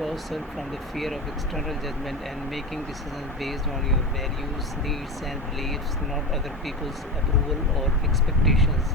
yourself from the fear of external judgment and making decisions based on your values, needs and beliefs, not other people's approval or expectations.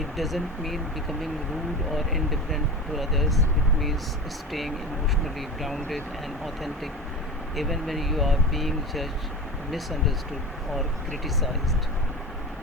It doesn't mean becoming rude or indifferent to others. It means staying emotionally grounded and authentic even when you are being judged, misunderstood or criticized.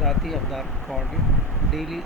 ذاتی اقدار کا audit, daily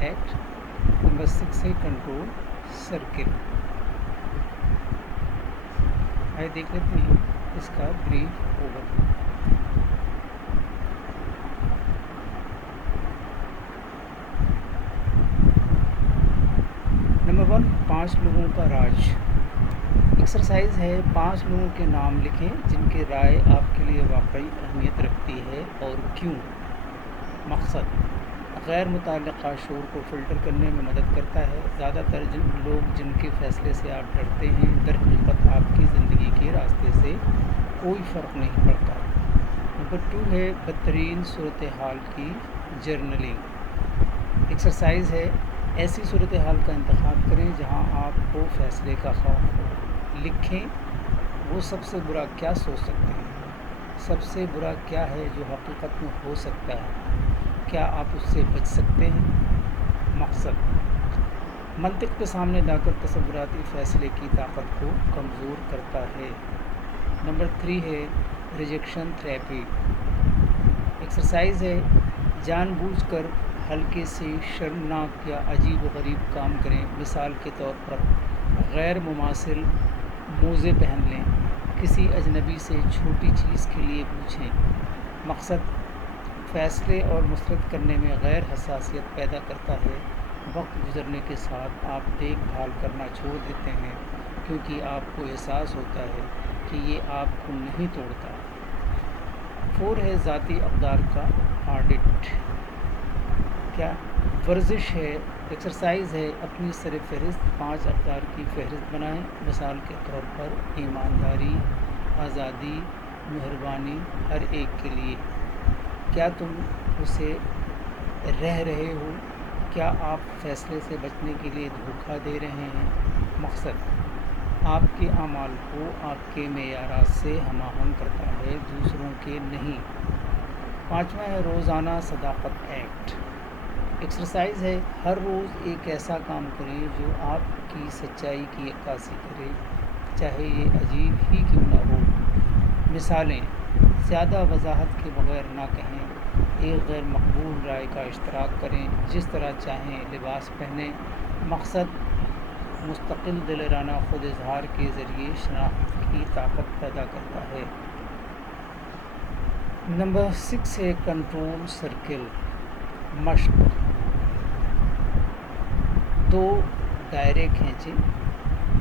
act. Number 6 ہے control circle. آئے دیکھ لیتے ہیں اس کا brief over. Number 1 5 لوگوں کا راج۔ ایکسرسائز ہے 5 لوگوں کے نام لکھیں جن کی رائے آپ کے لیے واقعی اہمیت رکھتی ہے اور کیوں۔ مقصد غیر متعلقہ شور کو فلٹر کرنے میں مدد کرتا ہے۔ زیادہ تر لوگ جن کے فیصلے سے آپ ڈرتے ہیں در حقیقت آپ کی زندگی کے راستے سے کوئی فرق نہیں پڑتا۔ نمبر 2 ہے بدترین صورتحال کی جرنلنگ۔ ایکسرسائز ہے ایسی صورتحال کا انتخاب کریں جہاں آپ کو فیصلے کا خوف ہو۔ لکھیں وہ سب سے برا کیا سوچ سکتے ہیں، سب سے برا کیا ہے جو حقیقت میں ہو سکتا ہے، کیا آپ اس سے بچ سکتے ہیں۔ مقصد منطق کے سامنے لا کر تصوراتی فیصلے کی طاقت کو کمزور کرتا ہے۔ نمبر 3 ہے ریجیکشن تھراپی۔ ایکسرسائز ہے جان بوجھ کر ہلکے سے شرمناک یا عجیب و غریب کام کریں۔ مثال کے طور پر غیر مماثل موزے پہن لیں، کسی اجنبی سے چھوٹی چیز کے لیے پوچھیں۔ مقصد فیصلے اور مسترد کرنے میں غیر حساسیت پیدا کرتا ہے۔ وقت گزرنے کے ساتھ آپ دیکھ بھال کرنا چھوڑ دیتے ہیں کیونکہ آپ کو احساس ہوتا ہے کہ یہ آپ کو نہیں توڑتا۔ 4 ہے ذاتی اقدار کا آڈٹ۔ کیا ورزش ہے، ایکسرسائز ہے اپنی سر فہرست 5 اقدار کی فہرست بنائیں۔ مثال کے طور پر ایمانداری، آزادی، مہربانی، ہر ایک کے لیے۔ کیا تم اسے رہ رہے ہو، کیا آپ فیصلے سے بچنے کے لیے دھوکہ دے رہے ہیں۔ مقصد آپ کے اعمال کو آپ کے معیارات سے ہم آہنگ کرتا ہے، دوسروں کے نہیں۔ 5واں ہے روزانہ صداقت ایکٹ۔ ایکسرسائز ہے ہر روز ایک ایسا کام کریں جو آپ کی سچائی کی عکاسی کرے، چاہے یہ عجیب ہی کیوں نہ ہو۔ مثالیں زیادہ وضاحت کے بغیر نہ کہیں، ایک غیر مقبول رائے کا اشتراک کریں، جس طرح چاہیں لباس پہنیں۔ مقصد مستقل دلرانہ خود اظہار کے ذریعے شناخت کی طاقت پیدا کرتا ہے۔ نمبر 6 ہے کنٹرول سرکل مشق۔ 2 دائرے کھینچیں،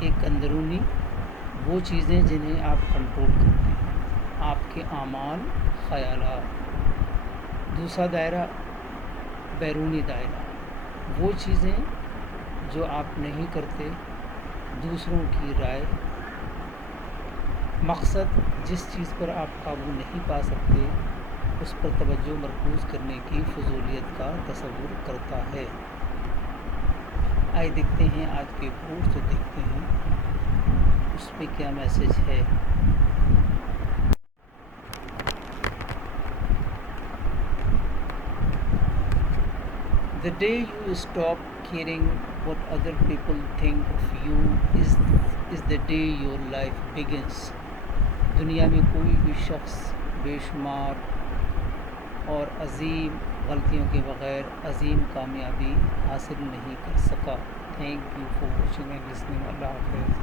ایک اندرونی وہ چیزیں جنہیں آپ کنٹرول کرتے ہیں، آپ کے اعمال، خیالات۔ دوسرا دائرہ بیرونی دائرہ، وہ چیزیں جو آپ نہیں کرتے، دوسروں کی رائے۔ مقصد جس چیز پر آپ قابو نہیں پا سکتے اس پر توجہ مرکوز کرنے کی فضولیت کا تصور کرتا ہے۔ آئے دیکھتے ہیں آج کے پوسٹ جو دیکھتے ہیں اس پہ کیا میسج ہے۔ The day you stop caring what other people think of you is the day your life begins۔ دنیا میں کوئی بھی شخص بے شمار اور عظیم غلطیوں کے بغیر عظیم کامیابی حاصل نہیں کر سکا۔ Thank you for watching and listening. اللہ حافظ۔